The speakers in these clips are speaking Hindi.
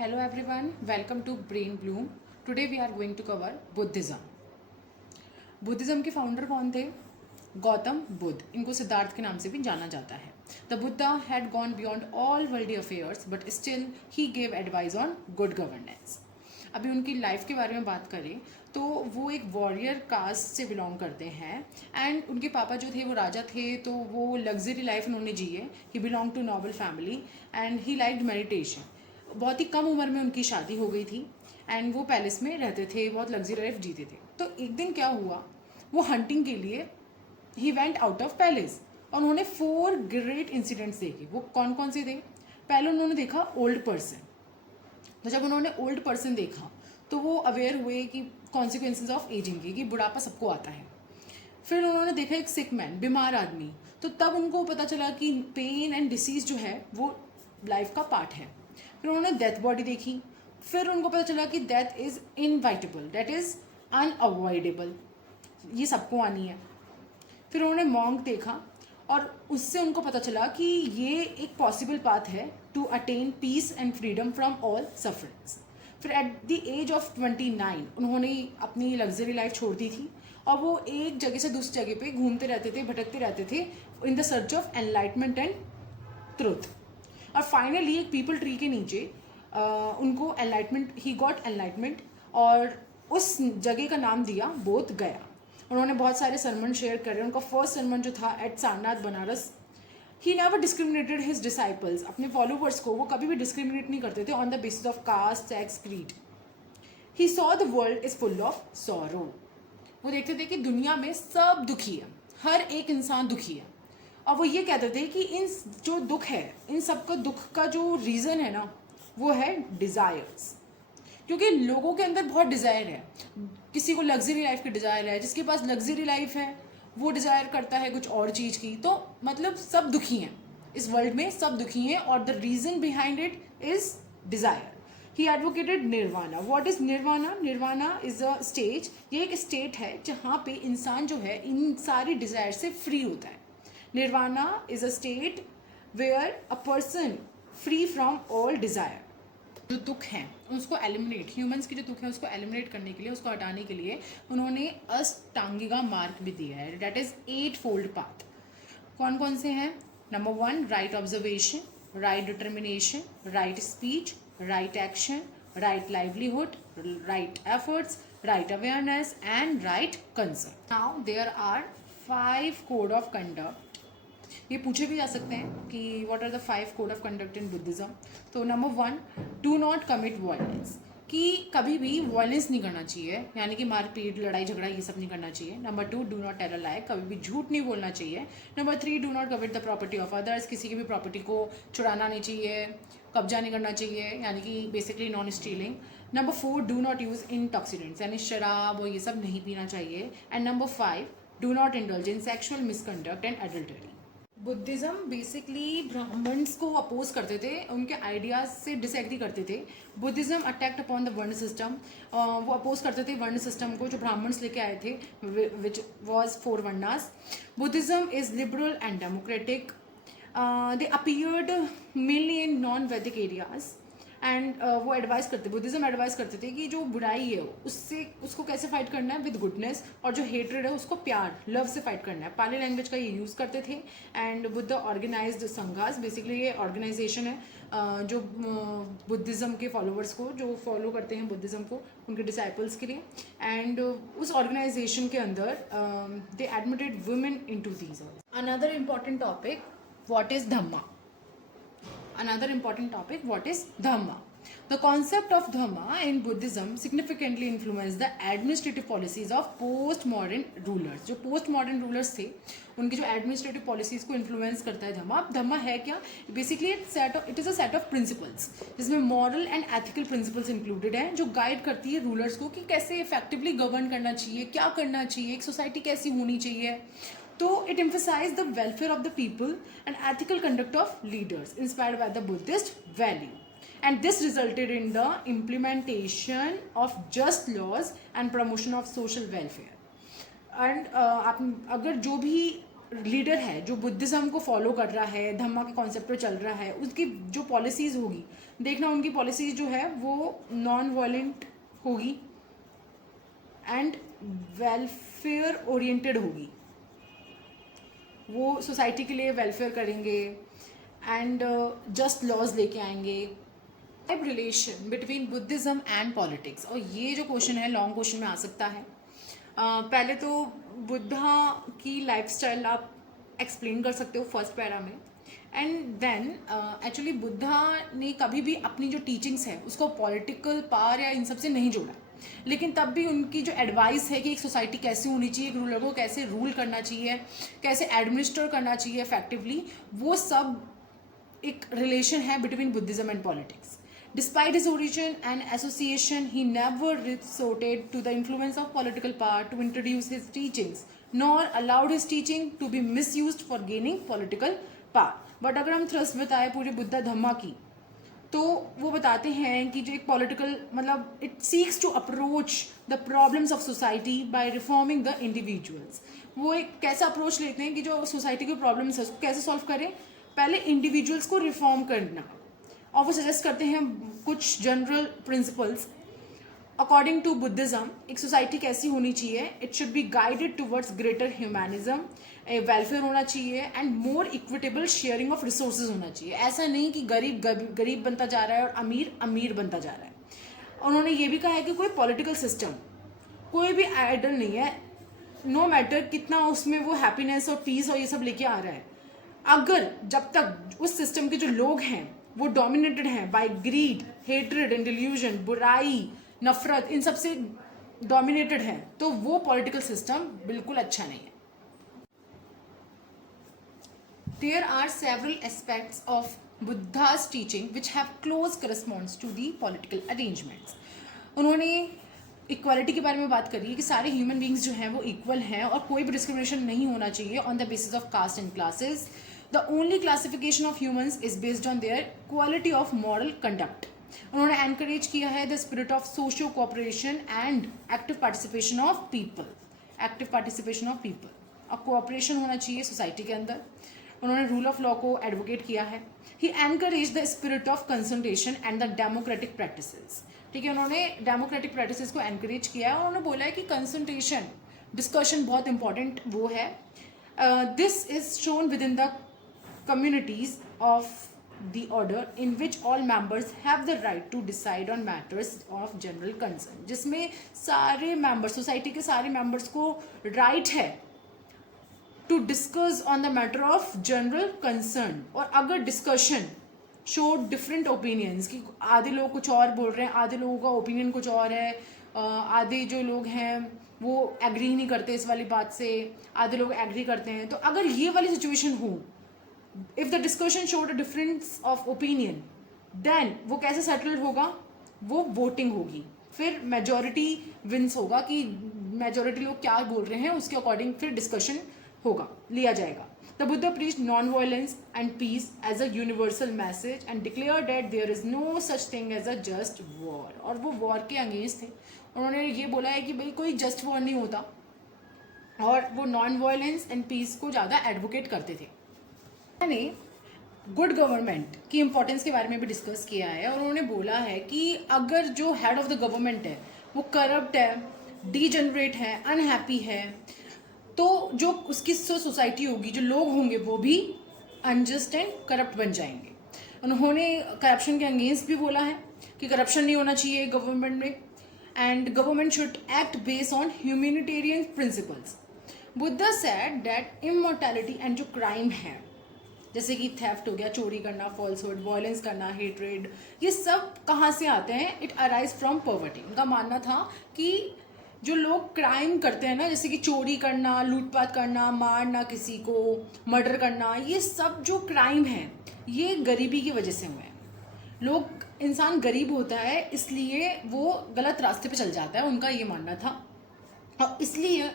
Hello everyone, welcome to Brain Bloom. Today we are going to cover Buddhism. Buddhism के फाउंडर कौन थे? गौतम बुद्ध. इनको सिद्धार्थ के नाम से भी जाना जाता है. The Buddha had gone beyond all worldly affairs but still he gave advice on good governance. अभी उनकी लाइफ के बारे में बात करें तो वो एक वॉरियर कास्ट से बिलोंग करते हैं एंड उनके पापा जो थे वो राजा थे, तो वो लग्जरी लाइफ उन्होंने जी है. He belong to noble family and he liked meditation. बहुत ही कम उम्र में उनकी शादी हो गई थी एंड वो पैलेस में रहते थे, बहुत लग्जरी लाइफ जीते थे. तो एक दिन क्या हुआ, वो हंटिंग के लिए he went out of palace और उन्होंने 4 ग्रेट इंसिडेंट्स देखे. वो कौन कौन से थे? पहले उन्होंने देखा ओल्ड पर्सन. तो जब उन्होंने ओल्ड पर्सन देखा तो वो अवेयर हुए कि कॉन्सिक्वेंसेज ऑफ एजिंग की, कि बुढ़ापा सबको आता है. फिर उन्होंने देखा एक सिक मैन, बीमार आदमी. तो तब उनको पता चला कि पेन एंड डिसीज जो है वो लाइफ का पार्ट है. फिर उन्होंने डेथ बॉडी देखी. फिर उनको पता चला कि death is inevitable, that is unavoidable, ये सबको आनी है. फिर उन्होंने मॉन्क देखा और उससे उनको पता चला कि ये एक पॉसिबल पाथ है to attain peace and freedom from all sufferings. फिर एट द एज ऑफ 29 उन्होंने अपनी लग्जरी लाइफ छोड़ दी थी और वो एक जगह से दूसरी जगह पे घूमते रहते थे, भटकते रहते थे in the search of enlightenment and truth. और फाइनली एक पीपल ट्री के नीचे उनको एनलाइटमेंट, ही गॉट एनलाइटमेंट और उस जगह का नाम दिया बोध गया. उन्होंने बहुत सारे सरमन शेयर करे. उनका फर्स्ट सरमन जो था at Sarnath Banaras. He never discriminated his disciples. अपने फॉलोवर्स को वो कभी भी डिस्क्रिमिनेट नहीं करते थे on the basis of caste, sex, creed. He saw the world is full of sorrow. वो देखते थे कि दुनिया में सब दुखी है, हर एक इंसान दुखी है. और वो ये कहते थे कि इन जो दुख है, इन सबका दुख का जो रीज़न है ना, वो है डिज़ायर्स. क्योंकि लोगों के अंदर बहुत डिज़ायर है. किसी को लग्जरी लाइफ की डिज़ायर है, जिसके पास लग्जरी लाइफ है वो डिज़ायर करता है कुछ और चीज़ की. तो मतलब सब दुखी हैं इस वर्ल्ड में, सब दुखी हैं और the reason behind it is desire. He advocated nirvana. What is nirvana? Nirvana is a stage. ये एक स्टेट है जहाँ पे इंसान जो है इन सारी डिज़ायर से फ्री होता है. Nirvana is a state where a person free from all desire. जो दुख हैं उसको एलिमिनेट, ह्यूमंस की जो दुख है उसको एलिमिनेट करने के लिए, उसको हटाने के लिए उन्होंने अष्टांगिका मार्ग भी दिया है. That is 8 fold path. कौन कौन से हैं? Number 1 right observation, right determination, right speech, right action, right livelihood, right efforts, right awareness and right concern. Now there are 5 code of conduct. ये पूछे भी जा सकते हैं कि what are the 5 code of conduct in Buddhism. तो number 1 do not commit violence, कि कभी भी वायलेंस नहीं करना चाहिए, यानी कि मारपीट, लड़ाई झगड़ा ये सब नहीं करना चाहिए. Number 2 do not tell a lie, कभी भी झूठ नहीं बोलना चाहिए. Number 3 do not commit the property of others, किसी की भी प्रॉपर्टी को चुराना नहीं चाहिए, कब्जा नहीं करना चाहिए, यानी कि basically non stealing. Number 4 do not use intoxicants, यानी शराब और ये सब नहीं पीना चाहिए. And number 5 do not indulge in sexual misconduct and adultery. Buddhism basically Brahmins को अपोज करते थे, उनके आइडियाज़ से डिसएग्री करते थे. Buddhism attacked upon the varna system. वो अपोज करते थे वर्ण सिस्टम को जो ब्राह्मण्स लेके आए थे, which was 4 varnas. Buddhism is liberal and democratic. They appeared mainly in non वैदिक एरियाज एंड वो एडवाइस करते, बुद्धिज़्म एडवाइस करते थे कि जो बुराई है उससे, उसको कैसे फाइट करना है विद गुडनेस, और जो हेट्रेड है उसको प्यार, लव से फाइट करना है. पाली लैंग्वेज का ये यूज़ करते थे. एंड बुद्ध ऑर्गेनाइज्ड संघास, बेसिकली ये ऑर्गेनाइजेशन है जो बुद्धिज़्म के फॉलोअर्स को, जो फॉलो करते हैं बुद्धिज़्म को, उनके डिसाइपल्स के लिए. एंड उस ऑर्गेनाइजेशन के अंदर they admitted women into these. Another important topic, what is dhamma. Another important topic, what is Dhamma? The concept of Dhamma in Buddhism significantly influenced the administrative policies of post-modern rulers. जो post-modern rulers थे उनकी जो administrative policies को influence करता है धम्मा. अब धम्मा है क्या? Basically it is a set of principles जिसमें moral and ethical principles included हैं, जो guide करती है rulers को कि कैसे effectively govern करना चाहिए, क्या करना चाहिए, एक society कैसी होनी चाहिए. तो it emphasized the welfare of the people and ethical conduct of leaders inspired by the Buddhist value. And this resulted in the implementation of just laws and promotion of social welfare. And आप अगर जो भी लीडर है जो बुद्धिज्म को फॉलो कर रहा है, धम्मा के कॉन्सेप्ट पर चल रहा है, उसकी जो पॉलिसीज़ होगी, देखना उनकी पॉलिसीज़ जो है वो नॉन वायलेंट होगी एंड वेलफेयर ओरिएंटेड होगी। वो सोसाइटी के लिए वेलफेयर करेंगे एंड जस्ट लॉज लेके आएंगे। Relation between Buddhism and politics, और ये जो क्वेश्चन है लॉन्ग क्वेश्चन में आ सकता है। पहले तो बुद्धा की लाइफस्टाइल आप एक्सप्लेन कर सकते हो फर्स्ट पैरा में, एंड देन एक्चुअली बुद्धा ने कभी भी अपनी जो टीचिंग्स है उसको पॉलिटिकल पावर या इन सब से नहीं जोड़ा, लेकिन तब भी उनकी जो एडवाइस है कि एक सोसाइटी कैसे होनी चाहिए, एक रूलर को कैसे रूल करना चाहिए, कैसे एडमिनिस्टर करना चाहिए इफेक्टिवली, वो सब एक रिलेशन है between Buddhism and politics. Despite his origin and association, he never resorted to the influence of political power to introduce his teachings, nor allowed his teaching to be misused for gaining political power. But अगर हम थ्रस्ट बताए पूरे बुद्धा धम्मा की, तो वो बताते हैं कि जो एक पॉलिटिकल मतलब it seeks to approach the problems of society by reforming the individuals. वो एक कैसा अप्रोच लेते हैं कि जो सोसाइटी के प्रॉब्लम्स है उसको कैसे सॉल्व करें, पहले इंडिविजुअल्स को रिफॉर्म करना, और वो सजेस्ट करते हैं कुछ general principles. According to Buddhism एक सोसाइटी कैसी होनी चाहिए, it should be guided towards greater humanism, welfare होना चाहिए and more equitable sharing of resources होना चाहिए। ऐसा नहीं कि गरीब गरीब बनता जा रहा है और अमीर अमीर बनता जा रहा है। उन्होंने ये भी कहा है कि कोई पॉलिटिकल सिस्टम कोई भी आइडल नहीं है, नो मैटर कितना उसमें वो हैप्पीनेस और पीस और ये सब लेके आ रहा है, अगर जब तक उस सिस्टम के जो लोग हैं वो डोमिनेटेड हैं by greed, hatred and delusion, बुराई, नफरत, इन सब से डोमिनेटेड है, तो वो पॉलिटिकल सिस्टम बिल्कुल अच्छा नहीं है। There are several aspects of Buddha's teaching which have close corresponds to the political arrangements. उन्होंने इक्वालिटी के बारे में बात करी है कि सारे ह्यूमन बींग्स जो हैं वो इक्वल हैं और कोई भी डिस्क्रिमिनेशन नहीं होना चाहिए on the basis of caste and classes. The only classification of humans is based on their quality of moral conduct. उन्होंने एनकरेज किया है the spirit of socio cooperation and active participation of people. Active participation of people और कोऑपरेशन होना चाहिए सोसाइटी के अंदर। उन्होंने रूल ऑफ लॉ को एडवोकेट किया है। He encourage the spirit of consultation and the democratic practices. ठीक है, उन्होंने डेमोक्रेटिक प्रैक्टिसेस को एनकरेज किया है और उन्होंने बोला है कि कंसल्टेशन डिस्कशन बहुत इंपॉर्टेंट वो है। This is shown with in the communities of the order in which all members have the right to decide on matters of general concern, जिसमें सारे मेंबर्स सोसाइटी के सारे मेंबर्स को राइट है to discuss on the matter of general concern. और अगर डिस्कशन शो डिफरेंट ओपिनियंस कि आधे लोग कुछ और बोल रहे हैं, आधे लोगों का ओपिनियन कुछ और है, आधे जो लोग हैं वो एग्री नहीं करते इस वाली बात से, आधे लोग एग्री करते हैं, तो अगर ये वाली सिचुएशन हो, if the discussion showed a difference of opinion, then वो कैसे सेटल्ड होगा, वो वोटिंग होगी, फिर मेजॉरिटी विंस होगा कि मेजॉरिटी लोग क्या बोल रहे हैं उसके अकॉर्डिंग फिर डिस्कशन होगा, लिया जाएगा। The Buddha preached non violence and peace as a universal message and declare that there is no such thing as a just war. और वो वॉर के अगेंस्ट थे। उन्होंने ये बोला है कि भाई कोई जस्ट वॉर नहीं होता, और वो नॉन वायलेंस एंड पीस को ज़्यादा एडवोकेट करते थे। मैंने गुड गवर्नमेंट की इंपॉर्टेंस के बारे में भी डिस्कस किया है, और उन्होंने बोला है कि अगर जो हेड ऑफ द गवर्नमेंट है वो करप्ट है, डीजनरेट है, अनहैप्पी है, तो जो उसकी सोसाइटी होगी, जो लोग होंगे, वो भी अनजस्ट एंड करप्ट बन जाएंगे। उन्होंने करप्शन के अगेंस्ट भी बोला है कि करप्शन नहीं होना चाहिए गवर्नमेंट में, and government should act based on humanitarian principles. Buddha said that immortality and जो क्राइम है, जैसे कि थेफ्ट हो गया, चोरी करना, फॉल्सहुड, वायलेंस करना, हेट्रेड, ये सब कहाँ से आते हैं? It arise from poverty. उनका मानना था कि जो लोग क्राइम करते हैं ना, जैसे कि चोरी करना, लूटपाट करना, मारना किसी को, मर्डर करना, ये सब जो क्राइम है ये गरीबी की वजह से हुए हैं। इंसान गरीब होता है इसलिए वो गलत रास्ते पे चल जाता है, उनका ये मानना था। और इसलिए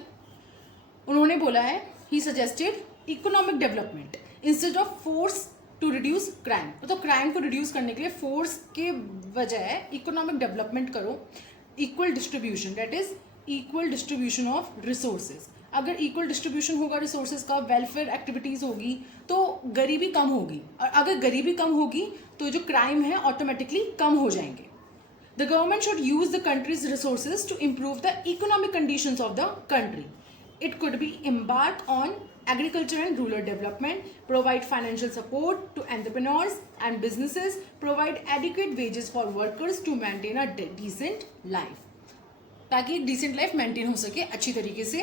उन्होंने बोला है, he suggested economic development instead of force to reduce crime. तो क्राइम को रिड्यूस करने के लिए फोर्स के बजाय इकोनॉमिक डेवलपमेंट करो, equal distribution, that is equal distribution of resources. अगर इक्वल डिस्ट्रीब्यूशन होगा रिसोर्सेज का, वेलफेयर एक्टिविटीज़ होगी, तो गरीबी कम होगी, और अगर गरीबी कम होगी तो जो क्राइम है ऑटोमेटिकली कम हो जाएंगे. The government should use the country's resources to improve the economic conditions of the country. It could be embark on agriculture and rural development, provide financial support to entrepreneurs and businesses, provide adequate wages for workers to maintain a decent life. ताकि एक डिसेंट लाइफ मेंटेन हो सके अच्छी तरीके से.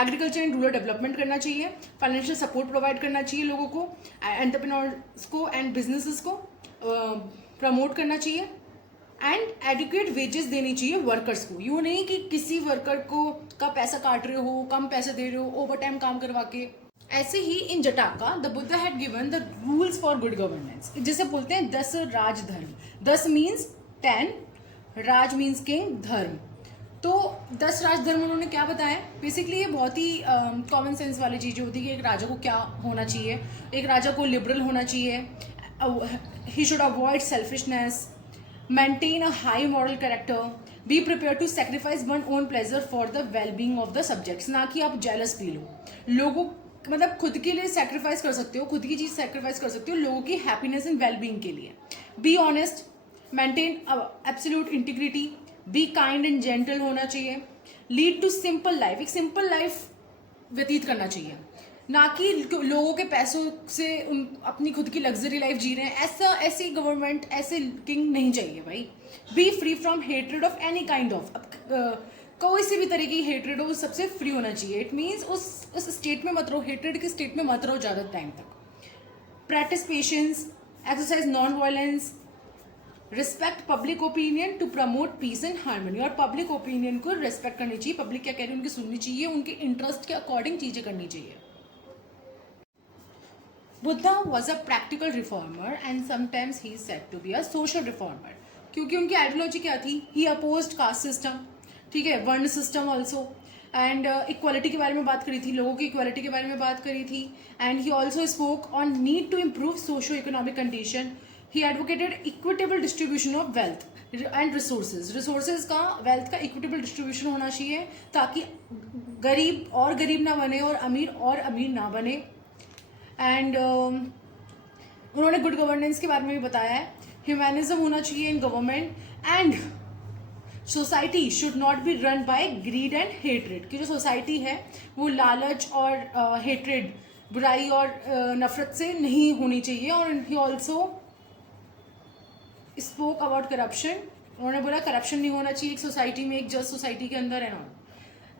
एग्रीकल्चर एंड रूरल डेवलपमेंट करना चाहिए, फाइनेंशियल सपोर्ट प्रोवाइड करना चाहिए लोगों को, एंटरप्रेन्योर्स को एंड बिजनेसेस को प्रमोट करना चाहिए, एंड एडिक्वेट वेजेस देनी चाहिए वर्कर्स को. यूँ नहीं कि किसी वर्कर को का पैसा काट रहे हो, कम पैसे दे रहे हो, ओवर टाइम काम करवा के. ऐसे ही in Jataka the Buddha had given the rules for good governance. जिसे बोलते हैं 10 rajdharma. 10 means 10, raj means king, dharma. तो 10 राजधर्म उन्होंने क्या बताया. बेसिकली ये बहुत ही कॉमन सेंस वाली चीज़ होती है कि एक राजा को क्या होना चाहिए. एक राजा को लिबरल होना चाहिए, he should avoid selfishness, maintain a high moral character, be prepared to sacrifice one own pleasure for the well-being of the subjects. ना कि आप jealous फील हो, लोगों मतलब खुद के लिए sacrifice कर सकते हो, खुद की चीज़ sacrifice कर सकते हो लोगों की happiness and well-being के लिए. Be honest, maintain absolute integrity, be kind and gentle होना चाहिए, lead to simple life. एक simple life व्यतीत करना चाहिए, ना कि लोगों के पैसों से उन अपनी खुद की लग्जरी लाइफ जी रहे हैं. ऐसी गवर्नमेंट, ऐसे किंग नहीं चाहिए भाई. B free from hatred of any kind of. कोई सी भी तरीके की हेट्रेड हो, सबसे फ्री होना चाहिए. इट मीन्स उस स्टेट में मत रहो, हेट्रेड के स्टेट में मत रहो ज़्यादा टाइम तक. Practice patience, exercise non violence, respect public opinion to promote peace and harmony. और पब्लिक ओपिनियन को रिस्पेक्ट करनी चाहिए, पब्लिक क्या कह रही है उनकी सुननी चाहिए, उनके इंटरेस्ट के अकॉर्डिंग चीज़ें करनी चाहिए. Buddha was a practical reformer and sometimes he is said to be a social reformer. क्योंकि उनकी आइडियोलॉजी क्या थी. He opposed caste system, ठीक है, वर्ण सिस्टम ऑल्सो, एंड इक्वालिटी के बारे में बात करी थी, लोगों की इक्वालिटी के बारे में बात करी थी. And he also spoke on need to improve socio economic condition. He advocated equitable distribution of wealth and resources का, वेल्थ का इक्विटेबल डिस्ट्रीब्यूशन होना चाहिए ताकि गरीब और गरीब ना बने और अमीर ना बने. एंड उन्होंने गुड गवर्नेंस के बारे में भी बताया है. ह्यूमैनिज्म होना चाहिए in government, and society should not be run by grid and hatred. कि जो सोसाइटी है वो लालच और हेट्रेड, बुराई और नफरत से नहीं होनी चाहिए. और ही ऑल्सो स्पोक अबाउट करप्शन. उन्होंने बोला करप्शन नहीं होना चाहिए एक सोसाइटी में, एक जस्ट सोसाइटी के अंदर. And all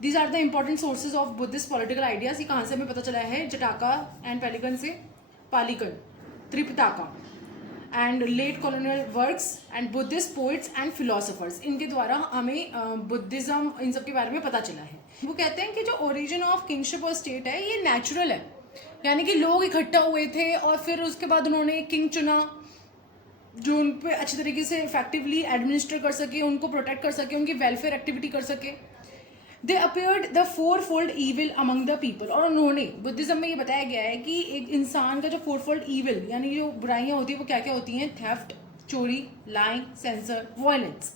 these are the important sources of Buddhist political ideas. ये कहाँ से हमें पता चला है. जटाका एंड पैलिकन से. Pali canon, Tripitaka and late colonial works and Buddhist poets and philosophers, इनके द्वारा हमें बुद्धिज्म इन सब के बारे में पता चला है. वो कहते हैं कि जो ओरिजिन ऑफ किंगशिप और स्टेट है ये नेचुरल है, यानी कि लोग इकट्ठा हुए थे और फिर उसके बाद उन्होंने किंग चुना जो उन पर अच्छी तरीके से इफेक्टिवली एडमिनिस्टर कर सके, उनको प्रोटेक्ट कर सके, उनकी वेलफेयर एक्टिविटी कर सके. They appeared the 4-fold evil among the people. और उन्होंने, बुद्धिज्म में ये बताया गया है कि एक इंसान का जो 4-fold ईविल यानी जो बुराइयाँ होती है वो क्या क्या होती हैं. थेफ्ट, चोरी, lying, censor, violence.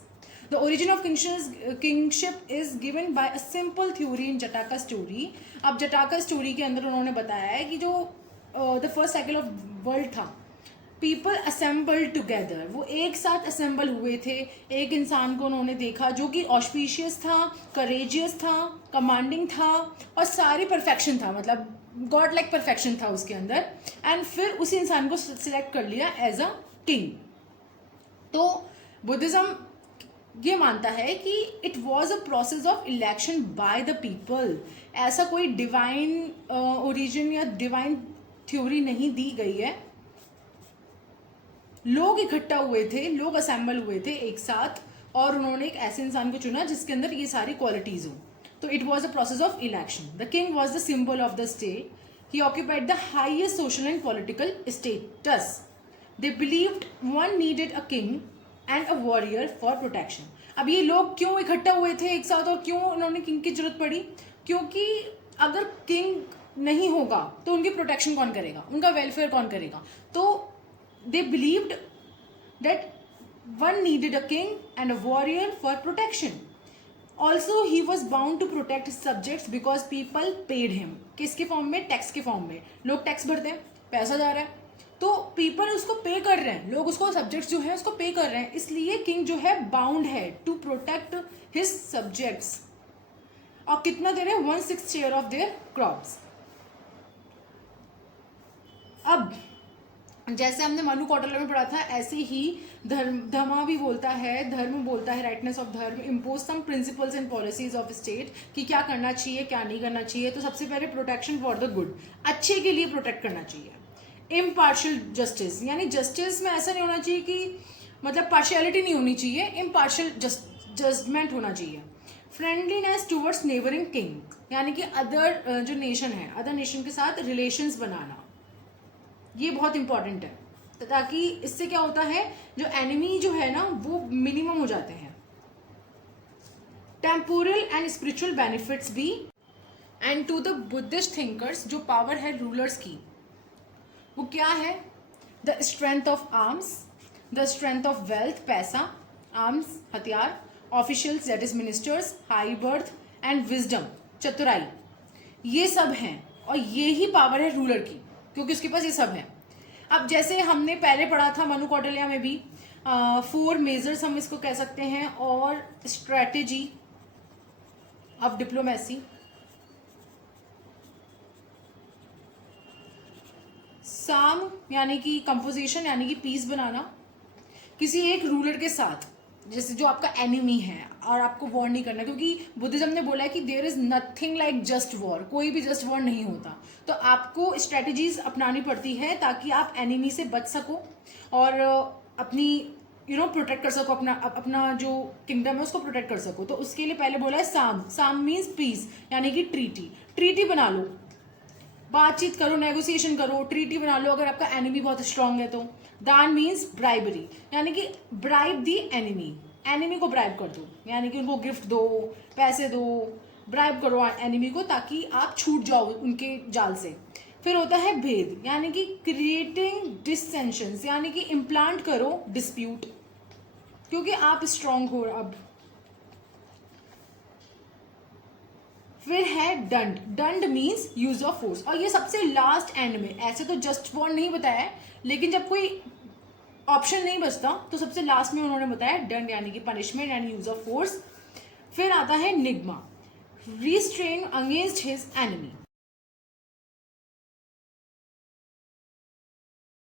The origin of kingship is given by a simple theory in Jataka story. अब जटाका स्टोरी के अंदर उन्होंने बताया है कि जो the first cycle of world था, पीपल असेंबल टुगेदर, वो एक साथ असेंबल हुए थे. एक इंसान को उन्होंने देखा जो कि ऑस्पिशियस था, करेजियस था, कमांडिंग था और सारी परफेक्शन था, मतलब गॉड लाइक परफेक्शन था उसके अंदर. एंड फिर उसी इंसान को सिलेक्ट कर लिया एज अ किंग. तो बुद्धिज्म ये मानता है कि it was a process of election by the people. ऐसा कोई डिवाइन ओरिजिन या डिवाइन थ्योरी नहीं दी गई है. लोग इकट्ठा हुए थे, लोग असेंबल हुए थे एक साथ और उन्होंने एक ऐसे इंसान को चुना जिसके अंदर ये सारी क्वालिटीज हो. तो it was a process of election. The king was the symbol of the state. He occupied the highest social and political status. They believed one needed a king and a warrior for protection. अब ये लोग क्यों इकट्ठा हुए थे एक साथ और क्यों उन्होंने किंग की जरूरत पड़ी? क्योंकि अगर किंग नहीं होगा तो उनकी प्रोटेक्शन कौन करेगा, उनका वेलफेयर कौन करेगा? तो they believed that one needed a king and a warrior for protection. Also he was bound to protect subjects because people paid him. किसके फॉर्म में? टैक्स के फॉर्म में. लोग टैक्स भरते हैं, पैसा जा रहा है, तो पीपल उसको पे कर रहे हैं, लोग उसको सब्जेक्ट्स जो है उसको पे कर रहे हैं, इसलिए किंग जो है बाउंड है टू प्रोटेक्ट हिज सब्जेक्ट्स. और कितना दे रहे हैं? 1/6 शेयर ऑफ देयर क्रॉप्स. अब जैसे हमने मनु कौटिल्य में पढ़ा था, ऐसे ही धर्म भी बोलता है, धर्म बोलता है, rightness of dharma impose some principles and policies of state कि क्या करना चाहिए क्या नहीं करना चाहिए. तो सबसे पहले प्रोटेक्शन फॉर द गुड, अच्छे के लिए प्रोटेक्ट करना चाहिए. इम्पार्शियल जस्टिस, यानी जस्टिस में ऐसा नहीं होना चाहिए कि मतलब पार्शियलिटी नहीं होनी चाहिए, इम्पार्शियल जजमेंट होना चाहिए. फ्रेंडलीनेस टूवर्ड्स नेबरिंग किंग, यानी कि अदर जो नेशन है, अदर नेशन के साथ रिलेशंस बनाना, ये बहुत इंपॉर्टेंट है, ताकि इससे क्या होता है, जो एनिमी जो है ना वो मिनिमम हो जाते हैं. टेम्पोरल एंड स्पिरिचुअल बेनिफिट्स भी. And to the Buddhist thinkers जो पावर है रूलर्स की, वो क्या है? The strength of arms, the strength of wealth, पैसा, आर्म्स हथियार, officials that is ministers, high birth and wisdom, चतुराई, ये सब हैं. और ये ही पावर है रूलर की, क्योंकि उसके पास ये सब है. अब जैसे हमने पहले पढ़ा था मनु कौटिल्य में भी, 4 मेजर्स हम इसको कह सकते हैं, और स्ट्रेटेजी ऑफ डिप्लोमेसी, साम यानी कि कंपोजिशन यानी कि पीस बनाना किसी एक रूलर के साथ, जैसे जो आपका एनिमी है और आपको वॉर नहीं करना, क्योंकि बुद्धिज्म ने बोला है कि there is nothing like just war, कोई भी जस्ट वॉर नहीं होता. तो आपको स्ट्रेटजीज अपनानी पड़ती है ताकि आप एनिमी से बच सको और अपनी प्रोटेक्ट कर सको, अपना जो किंगडम है उसको प्रोटेक्ट कर सको. तो उसके लिए पहले बोला है साम. साम मीन्स पीस, यानी कि ट्रीटी बना लो, बातचीत करो, नेगोशिएशन करो, ट्रीटी बना लो अगर आपका एनिमी बहुत स्ट्रांग है तो. दान मीन्स ब्राइबरी, यानी कि ब्राइब दी एनिमी को ब्राइब कर दो, यानी कि उनको गिफ्ट दो, पैसे दो, ब्राइब करो एनिमी को ताकि आप छूट जाओ उनके जाल से. फिर होता है भेद, यानी कि क्रिएटिंग डिसेंशंस, यानी कि इम्प्लांट करो डिस्प्यूट, क्योंकि आप स्ट्रांग हो अब. फिर है दंड मीन्स यूज ऑफ फोर्स, और ये सबसे लास्ट एंड में. ऐसे तो जस्ट वॉर नहीं बताया है, लेकिन जब कोई ऑप्शन नहीं बचता तो सबसे लास्ट में उन्होंने बताया दंड, यानी कि पनिशमेंट यानी यूज ऑफ फोर्स. फिर आता है Nyingma, restrain against his enemy.